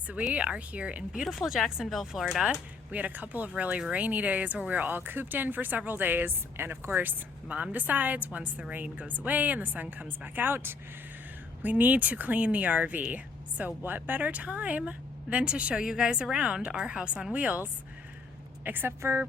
So we are here in beautiful Jacksonville, Florida. We had a couple of really rainy days where we were all cooped in for several days. And of course, Mom decides once the rain goes away and the sun comes back out, we need to clean the RV. So what better time than to show you guys around our house on wheels, except for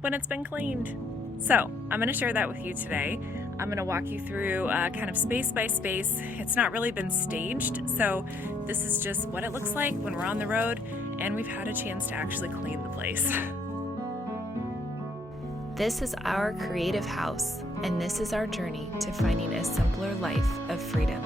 when it's been cleaned. So I'm gonna share that with you today. I'm gonna walk you through kind of space by space. It's not really been staged, so this is just what it looks like when we're on the road and we've had a chance to actually clean the place. This is our creative house, and this is our journey to finding a simpler life of freedom.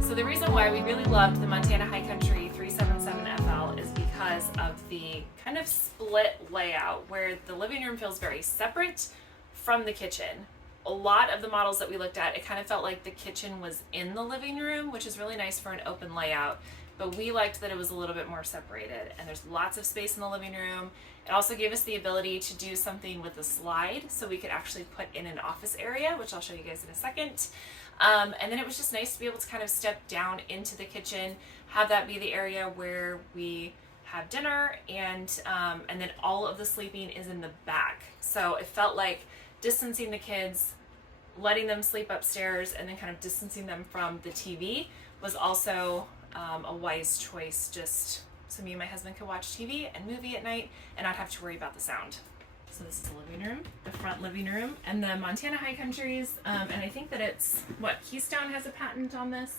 So the reason why we really loved the Montana High Country 377FL is because of the kind of split layout where the living room feels very separate from the kitchen. A lot of the models that we looked at, it kind of felt like the kitchen was in the living room, which is really nice for an open layout, but we liked that it was a little bit more separated, and there's lots of space in the living room. It also gave us the ability to do something with the slide, so we could actually put in an office area, which I'll show you guys in a second. And then it was just nice to be able to kind of step down into the kitchen, have that be the area where we have dinner, and then all of the sleeping is in the back. So it felt like distancing the kids, letting them sleep upstairs, and then kind of distancing them from the TV was also a wise choice, just so me and my husband could watch TV and movie at night and not have to worry about the sound. So this is the living room, the front living room, and the Montana High Countries, and I think that it's, Keystone has a patent on this,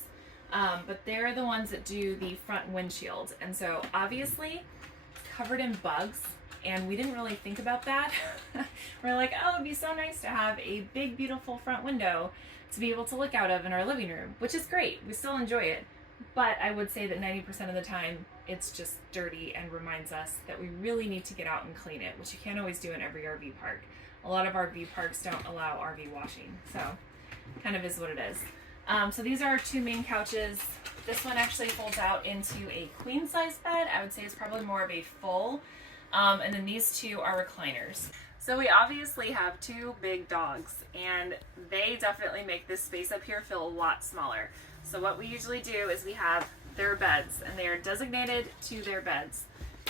but they're the ones that do the front windshield, and so obviously covered in bugs, and we didn't really think about that. We're like, oh, it'd be so nice to have a big, beautiful front window to be able to look out of in our living room, which is great. We still enjoy it, but I would say that 90% of the time it's just dirty and reminds us that we really need to get out and clean it, which you can't always do in every RV park. A lot of RV parks don't allow RV washing, so kind of is what it is. So these are our two main couches. This one actually folds out into a queen size bed. I would say it's probably more of a full. And then these two are recliners. So we obviously have two big dogs, and they definitely make this space up here feel a lot smaller. So what we usually do is we have their beds, and they are designated to their beds.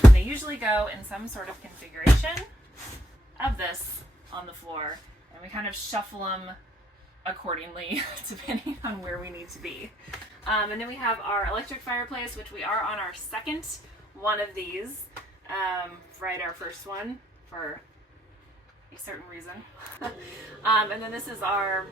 And they usually go in some sort of configuration of this on the floor, and we kind of shuffle them accordingly depending on where we need to be. And then we have our electric fireplace, which we are on our second one of these. Right, our first one for a certain reason. And then this is our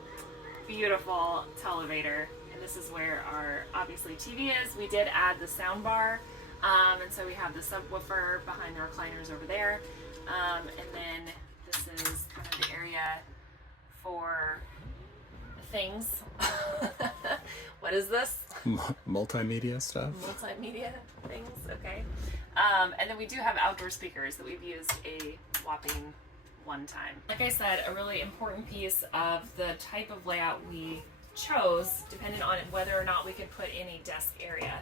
beautiful televator, and this is where our obviously TV is. We did add the sound bar, and so we have the subwoofer behind the recliners over there, and then this is kind of the area for things. What is this? Multimedia stuff. Multimedia things, okay. And then we do have outdoor speakers that we've used a whopping one time. Like I said, a really important piece of the type of layout we chose depended on whether or not we could put in a desk area.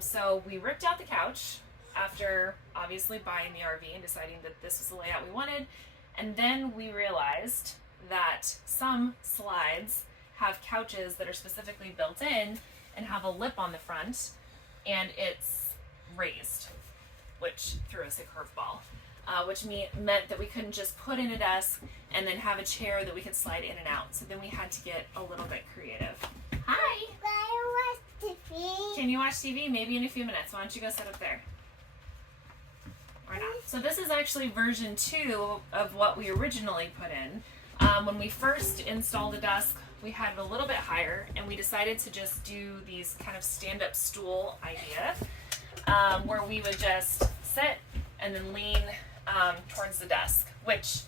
So we ripped out the couch after obviously buying the RV and deciding that this was the layout we wanted. And then we realized that some slides have couches that are specifically built in and have a lip on the front, and it's raised, which threw us a curveball, which meant that we couldn't just put in a desk and then have a chair that we could slide in and out. So then we had to get a little bit creative. Hi! I watch TV. Can you watch TV? Maybe in a few minutes. Why don't you go sit up there? Or not. So this is actually version 2 of what we originally put in. When we first installed the desk, we had it a little bit higher, and we decided to just do these kind of stand-up stool idea, where we would just sit and then lean towards the desk, which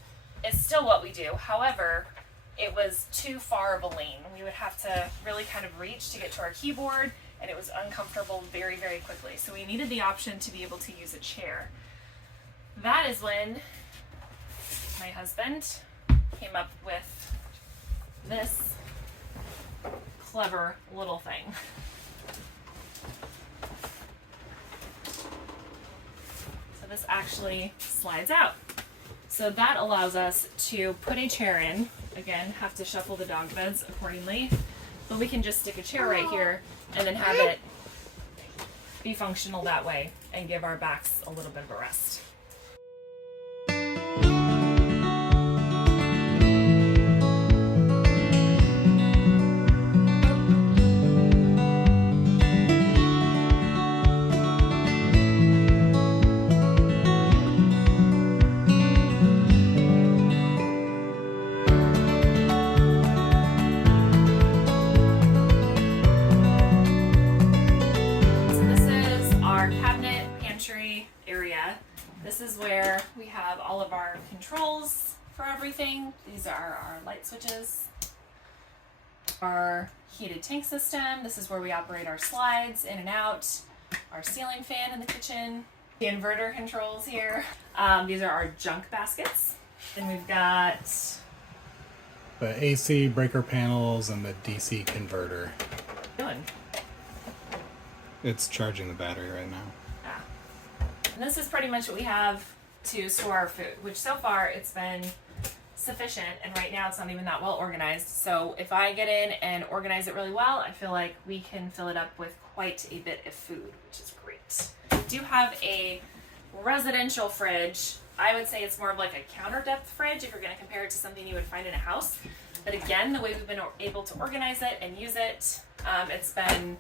is still what we do. However, it was too far of a lean. We would have to really kind of reach to get to our keyboard, and it was uncomfortable very, very quickly. So we needed the option to be able to use a chair. That is when my husband came up with this clever little thing. So this actually slides out. So that allows us to put a chair in. Again, have to shuffle the dog beds accordingly. But we can just stick a chair right here and then have it be functional that way and give our backs a little bit of a rest. Area. This is where we have all of our controls for everything. These are our light switches, our heated tank system. This is where we operate our slides in and out, our ceiling fan in the kitchen, the inverter controls here. These are our junk baskets. Then we've got The AC breaker panels and the DC converter. doing. It's charging the battery right now. And this is pretty much what we have to store our food, which so far it's been sufficient, and right now it's not even that well organized. So if I get in and organize it really well, I feel like we can fill it up with quite a bit of food, which is great. We do have a residential fridge. I would say it's more of like a counter depth fridge if you're going to compare it to something you would find in a house. But again, the way we've been able to organize it and use it, it's been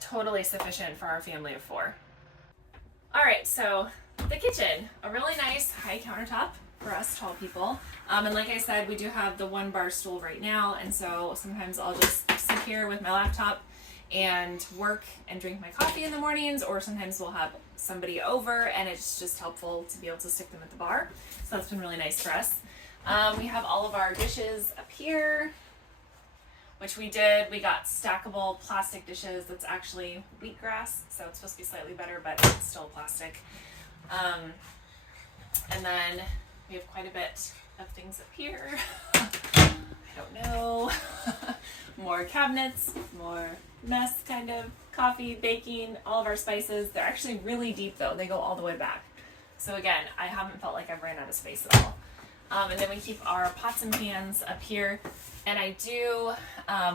totally sufficient for our family of 4. All right, so the kitchen, a really nice high countertop for us tall people. And like I said, we do have the 1 bar stool right now. And so sometimes I'll just sit here with my laptop and work and drink my coffee in the mornings, or sometimes we'll have somebody over and it's just helpful to be able to stick them at the bar. So that's been really nice for us. We have all of our dishes up here, which we got stackable plastic dishes. That's actually wheatgrass, so it's supposed to be slightly better, but it's still plastic. And then we have quite a bit of things up here. I don't know. More cabinets, more mess kind of, coffee, baking, all of our spices. They're actually really deep though. They go all the way back. So again, I haven't felt like I've ran out of space at all. And then we keep our pots and pans up here. And I do,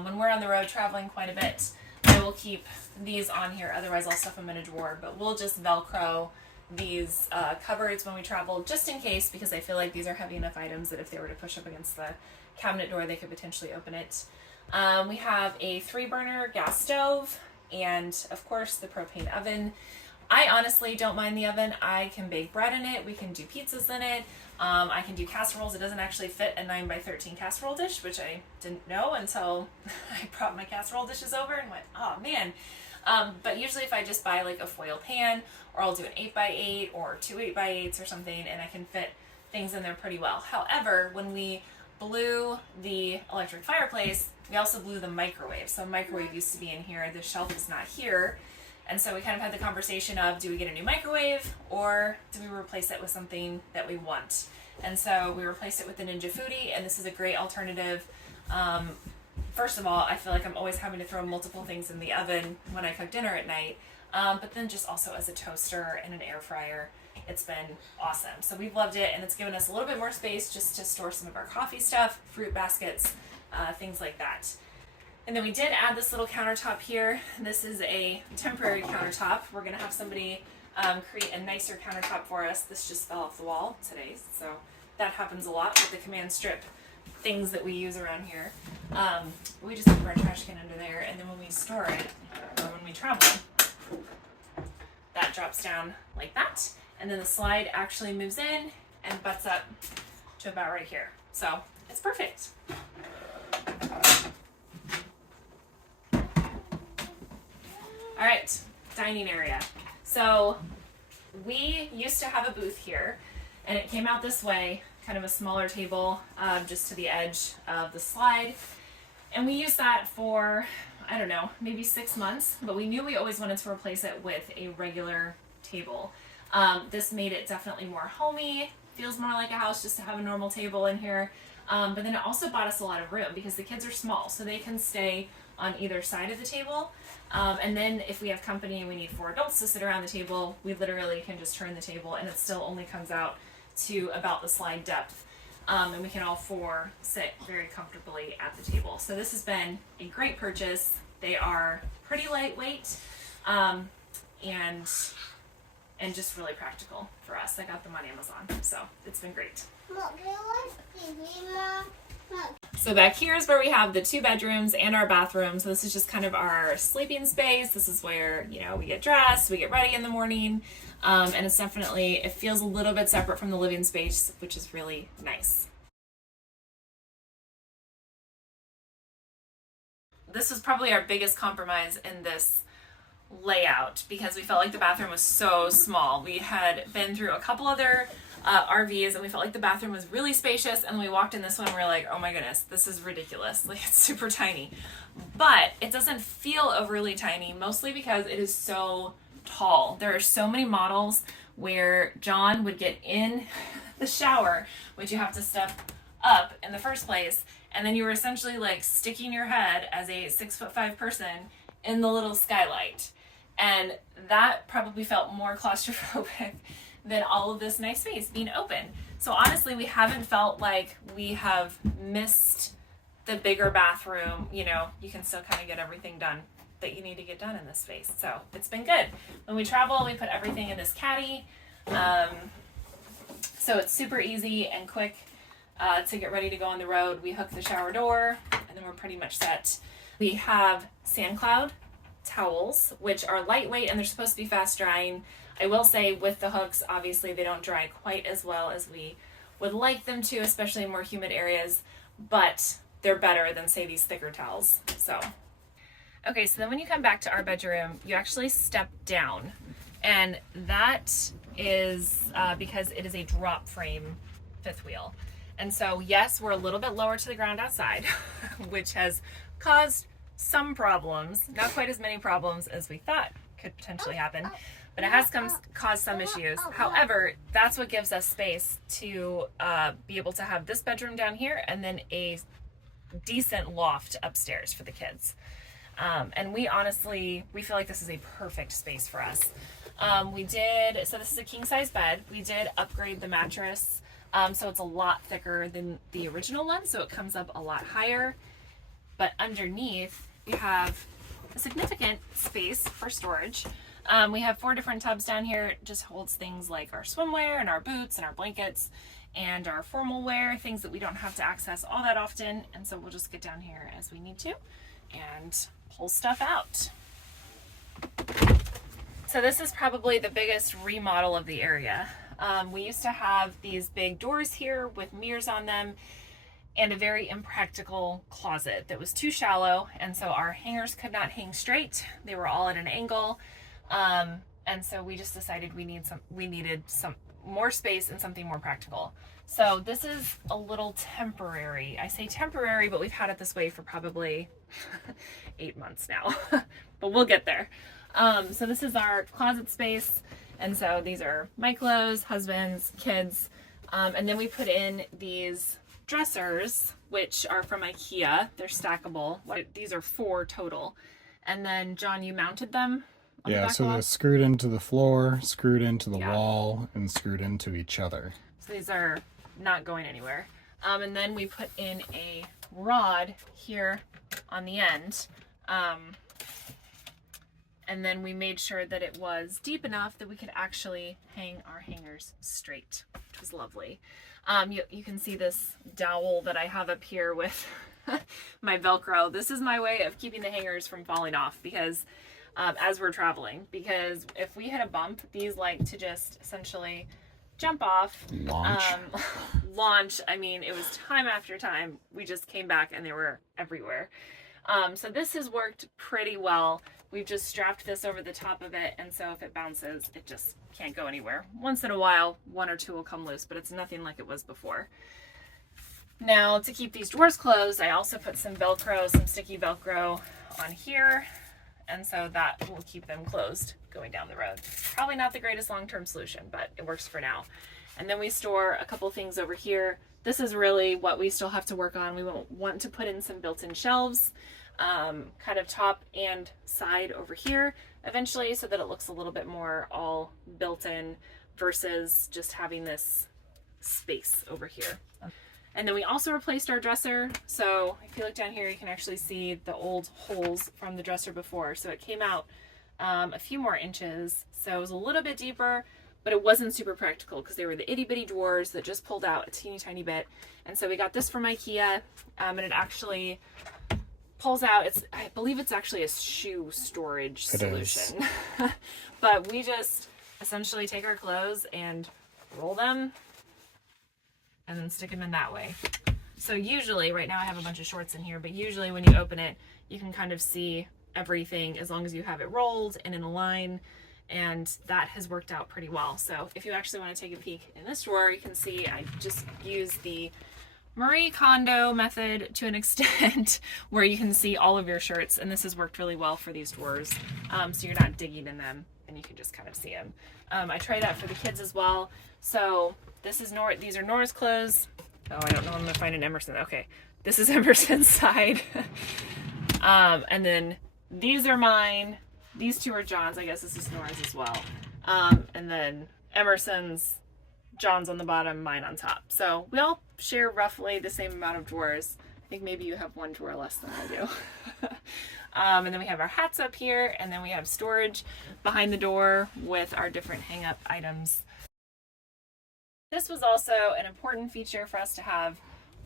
when we're on the road traveling quite a bit, I will keep these on here. Otherwise, I'll stuff them in a drawer. But we'll just Velcro these cupboards when we travel, just in case, because I feel like these are heavy enough items that if they were to push up against the cabinet door, they could potentially open it. We have a 3-burner gas stove and, of course, the propane oven. I honestly don't mind the oven. I can bake bread in it. We can do pizzas in it. I can do casseroles. It doesn't actually fit a 9x13 casserole dish, which I didn't know until I brought my casserole dishes over and went, oh man. But usually if I just buy like a foil pan, or I'll do an 8x8 or 2 8x8s or something, and I can fit things in there pretty well. However, when we blew the electric fireplace, we also blew the microwave. So microwave used to be in here. The shelf is not here. And so we kind of had the conversation of, do we get a new microwave or do we replace it with something that we want? And so we replaced it with the Ninja Foodie, and this is a great alternative. First of all, I feel like I'm always having to throw multiple things in the oven when I cook dinner at night, but then just also as a toaster and an air fryer, it's been awesome. So we've loved it, and it's given us a little bit more space just to store some of our coffee stuff, fruit baskets, things like that. And then we did add this little countertop here. This is a temporary countertop. We're gonna have somebody create a nicer countertop for us. This just fell off the wall today, so that happens a lot with the command strip things that we use around here. We just put our trash can under there, and then when we store it, or when we travel, that drops down like that, and then the slide actually moves in and butts up to about right here. So it's perfect. All right, dining area. So we used to have a booth here, and it came out this way, kind of a smaller table, just to the edge of the slide. And we used that for, I don't know, maybe 6 months, but we knew we always wanted to replace it with a regular table. This made it definitely more homey, feels more like a house just to have a normal table in here. But then it also bought us a lot of room because the kids are small, so they can stay on either side of the table. And then if we have company and we need 4 adults to sit around the table, we literally can just turn the table and it still only comes out to about the slide depth. And we can all 4 sit very comfortably at the table. So this has been a great purchase. They are pretty lightweight. and just really practical for us. I got them on Amazon, so it's been great. So back here is where we have the 2 bedrooms and our bathroom. So this is just kind of our sleeping space. This is where, you know, we get dressed, we get ready in the morning. And it's definitely, it feels a little bit separate from the living space, which is really nice. This was probably our biggest compromise in this layout because we felt like the bathroom was so small. We had been through a couple other RVs and we felt like the bathroom was really spacious, and when we walked in this one we were like, oh my goodness, this is ridiculous. Like, it's super tiny, but it doesn't feel overly tiny, mostly because it is so tall. There are so many models where John would get in the shower, which you have to step up in the first place, and then you were essentially like sticking your head as a 6'5" person in the little skylight, and that probably felt more claustrophobic than all of this nice space being open. So honestly, we haven't felt like we have missed the bigger bathroom. You know, you can still kind of get everything done that you need to get done in this space. So it's been good. When we travel, we put everything in this caddy. So it's super easy and quick to get ready to go on the road. We hook the shower door and then we're pretty much set. We have sand cloud towels, which are lightweight and they're supposed to be fast drying. I will say with the hooks, obviously they don't dry quite as well as we would like them to, especially in more humid areas, but they're better than, say, these thicker towels. So, okay, so then when you come back to our bedroom, you actually step down, and that is because it is a drop frame fifth wheel. And so, yes, we're a little bit lower to the ground outside, which has caused some problems, not quite as many problems as we thought could potentially happen, but it has caused some issues. However, that's what gives us space to be able to have this bedroom down here and then a decent loft upstairs for the kids. And we feel like this is a perfect space for us. So this is a king size bed. We did upgrade the mattress. So it's a lot thicker than the original one. So it comes up a lot higher, but underneath we have a significant space for storage. We have 4 different tubs down here. It just holds things like our swimwear and our boots and our blankets and our formal wear, things that we don't have to access all that often. And so we'll just get down here as we need to and pull stuff out. So this is probably the biggest remodel of the area. We used to have these big doors here with mirrors on them and a very impractical closet that was too shallow. And so our hangers could not hang straight. They were all at an angle. And so we just decided we needed some more space and something more practical. So this is a little temporary. I say temporary, but we've had it this way for probably 8 months now, but we'll get there. So this is our closet space. And so these are my clothes, husband's, kids. And then we put in these dressers, which are from IKEA. They're stackable. These are 4 total. And then John, you mounted them? Yeah, so they're screwed into the floor, screwed into the wall, and screwed into each other. So these are not going anywhere. And then we put in a rod here on the end. And then we made sure that it was deep enough that we could actually hang our hangers straight, which was lovely. You can see this dowel that I have up here with my Velcro. This is my way of keeping the hangers from falling off because as we're traveling, because if we hit a bump, these like to just essentially jump off, launch. I mean, it was time after time. We just came back and they were everywhere. So this has worked pretty well. We've just strapped this over the top of it, and so if it bounces, it just can't go anywhere. Once in a while, 1 or 2 will come loose, but it's nothing like it was before. Now, to keep these doors closed, I also put some Velcro, some sticky Velcro on here, and so that will keep them closed going down the road. Probably not the greatest long-term solution, but it works for now. And then we store a couple things over here. This is really what we still have to work on. We want to put in some built-in shelves, kind of top and side over here eventually, so that it looks a little bit more all built in versus just having this space over here. And then we also replaced our dresser. So if you look down here, you can actually see the old holes from the dresser before. So it came out a few more inches. So it was a little bit deeper, but it wasn't super practical because they were the itty bitty drawers that just pulled out a teeny tiny bit. And so we got this from IKEA, and it actually pulls out. I believe it's actually a shoe storage solution. But we just essentially take our clothes and roll them and then stick them in that way. So usually, right now I have a bunch of shorts in here, but usually when you open it, you can kind of see everything as long as you have it rolled and in a line, and that has worked out pretty well. So if you actually want to take a peek in this drawer, you can see I just used the Marie Kondo method to an extent where you can see all of your shirts, and this has worked really well for these drawers. So you're not digging in them and you can just kind of see them. I tried that for the kids as well. So these are Nora's clothes. Oh, I don't know. I'm gonna find an Emerson. Okay, this is Emerson's side. And then these are mine. These two are John's. I guess this is Nora's as well. And then Emerson's, John's on the bottom, mine on top. So we all share roughly the same amount of drawers. I think maybe you have one drawer less than I do. And then we have our hats up here, and then we have storage behind the door with our different hang-up items. This was also an important feature for us to have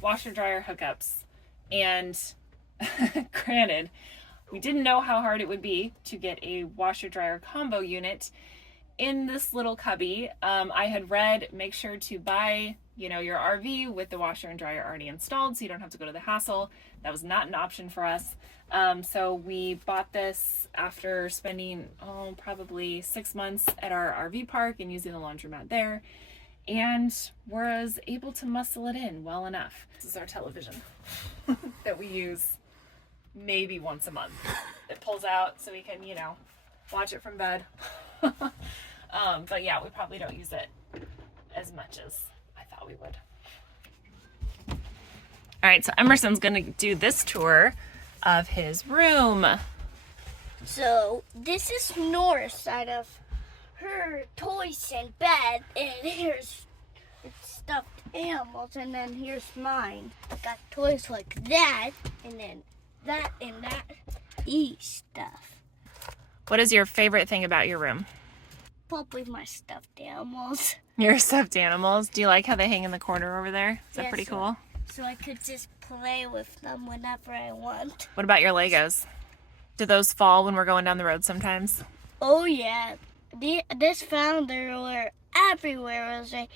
washer dryer hookups. And granted, we didn't know how hard it would be to get a washer dryer combo unit in this little cubby. I had read, make sure to buy, your RV with the washer and dryer already installed so you don't have to go to the hassle. That was not an option for us. So we bought this after spending, probably 6 months at our RV park and using the laundromat there. And was able to muscle it in well enough. This is our television that we use maybe once a month. It pulls out so we can, watch it from bed. But yeah, we probably don't use it as much as I thought we would. All right, so Emerson's gonna do this tour of his room. So this is Nora's side of her toys and bed, and here's stuffed animals, and then here's mine. Got toys like that, and then that and that. Stuff. What is your favorite thing about your room? Probably my stuffed animals. Your stuffed animals? Do you like how they hang in the corner over there? Is that Yeah, pretty cool? So I could just play with them whenever I want. What about your Legos? Do those fall when we're going down the road sometimes? Oh yeah. This founder were everywhere. It was like,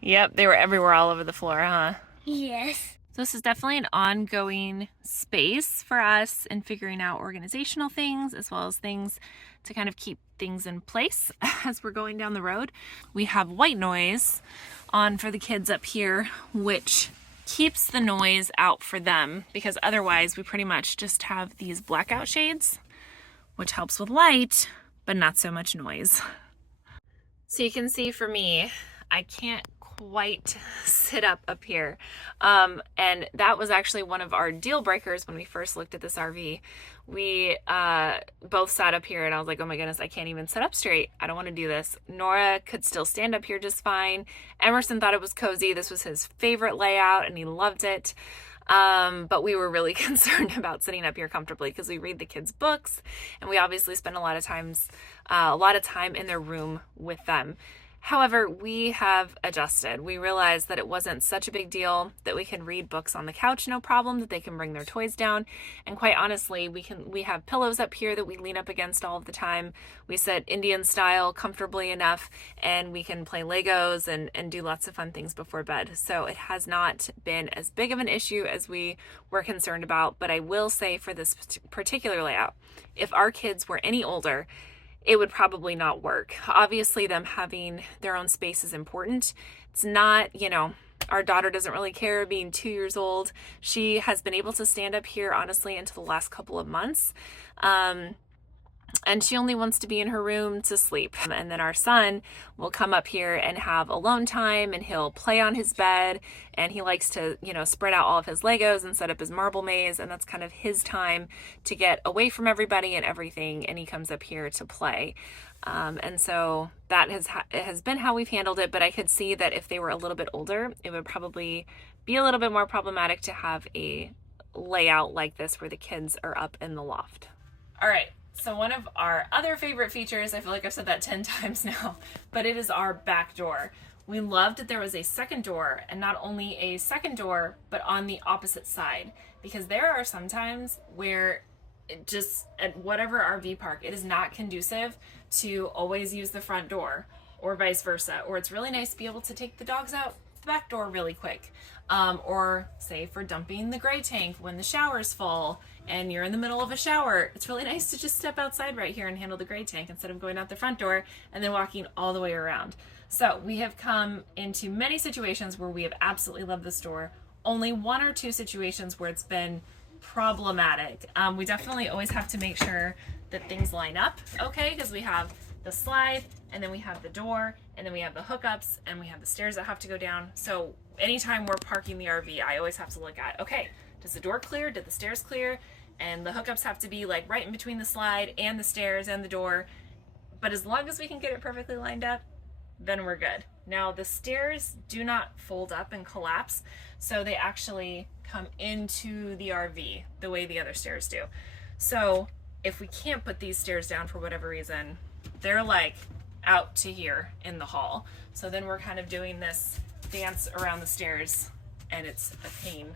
Yep, they were everywhere all over the floor, huh? yes. So this is definitely an ongoing space for us in figuring out organizational things as well as things to kind of keep things in place as we're going down the road. We have white noise on for the kids up here, which keeps the noise out for them because otherwise we pretty much just have these blackout shades, which helps with light, but not so much noise. So you can see for me, I can't quite sit up here. And that was actually one of our deal breakers when we first looked at this RV. We both sat up here and I was like, oh my goodness, I can't even sit up straight. I don't want to do this. Nora could still stand up here just fine. Emerson thought it was cozy. This was his favorite layout and he loved it. But we were really concerned about sitting up here comfortably because we read the kids' books and we obviously spend a lot of time in their room with them. However, we have adjusted. We realized that it wasn't such a big deal, that we can read books on the couch, no problem, that they can bring their toys down. And quite honestly, we have pillows up here that we lean up against all of the time. We sit Indian style comfortably enough, and we can play Legos and do lots of fun things before bed. So it has not been as big of an issue as we were concerned about. But I will say for this particular layout, if our kids were any older, it would probably not work. Obviously, them having their own space is important. It's not, our daughter doesn't really care being 2 years old. She has been able to stand up here, honestly, until the last couple of months. And she only wants to be in her room to sleep. And then our son will come up here and have alone time and he'll play on his bed and he likes to, spread out all of his Legos and set up his marble maze. And that's kind of his time to get away from everybody and everything. And he comes up here to play. And so that has been how we've handled it. But I could see that if they were a little bit older, it would probably be a little bit more problematic to have a layout like this where the kids are up in the loft. All right. So one of our other favorite features, I feel like I've said that 10 times now, but it is our back door. We loved that there was a second door, and not only a second door, but on the opposite side, because there are some times where it just, at whatever RV park, it is not conducive to always use the front door or vice versa, or it's really nice to be able to take the dogs out the back door really quick. Or say for dumping the gray tank when the shower's full and you're in the middle of a shower, it's really nice to just step outside right here and handle the gray tank instead of going out the front door and then walking all the way around. So we have come into many situations where we have absolutely loved this door. Only one or two situations where it's been problematic. We definitely always have to make sure that things line up okay, because we have the slide, and then we have the door, and then we have the hookups, and we have the stairs that have to go down. So anytime we're parking the RV, I always have to look at, okay, does the door clear? Did the stairs clear? And the hookups have to be like right in between the slide and the stairs and the door. But as long as we can get it perfectly lined up, then we're good. Now the stairs do not fold up and collapse, so they actually come into the RV the way the other stairs do. So if we can't put these stairs down for whatever reason, they're like out to here in the hall. So then we're kind of doing this dance around the stairs, and it's a pain.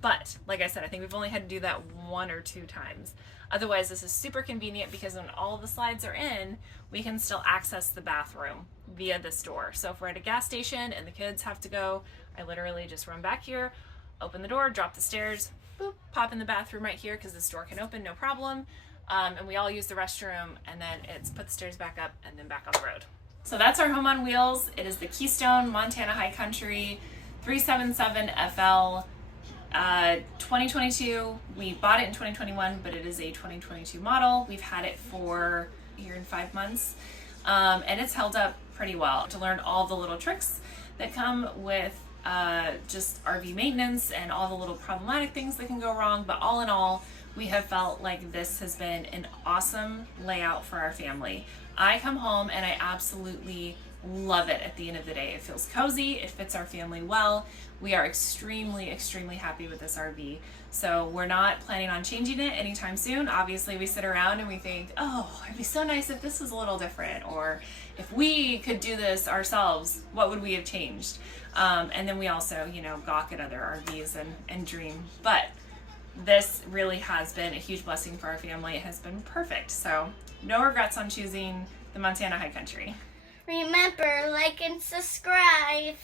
But like I said, I think we've only had to do that one or two times. Otherwise, this is super convenient because when all of the slides are in, we can still access the bathroom via this door. So if we're at a gas station and the kids have to go, I literally just run back here, open the door, drop the stairs, boop, pop in the bathroom right here because this door can open, no problem. And we all use the restroom, and then it's put the stairs back up and then back on the road. So that's our home on wheels. It is the Keystone Montana High Country 377 FL 2022. We bought it in 2021, but it is a 2022 model. We've had it for a year and 5 months, and it's held up pretty well. To learn all the little tricks that come with just RV maintenance and all the little problematic things that can go wrong, but all in all, we have felt like this has been an awesome layout for our family. I come home and I absolutely love it at the end of the day. It feels cozy, it fits our family well. We are extremely, extremely happy with this RV. So we're not planning on changing it anytime soon. Obviously we sit around and we think, oh, it'd be so nice if this was a little different, or if we could do this ourselves, what would we have changed? And then we also, gawk at other RVs and dream. But this really has been a huge blessing for our family. It has been perfect. So no regrets on choosing the Montana High Country. Remember, like and subscribe.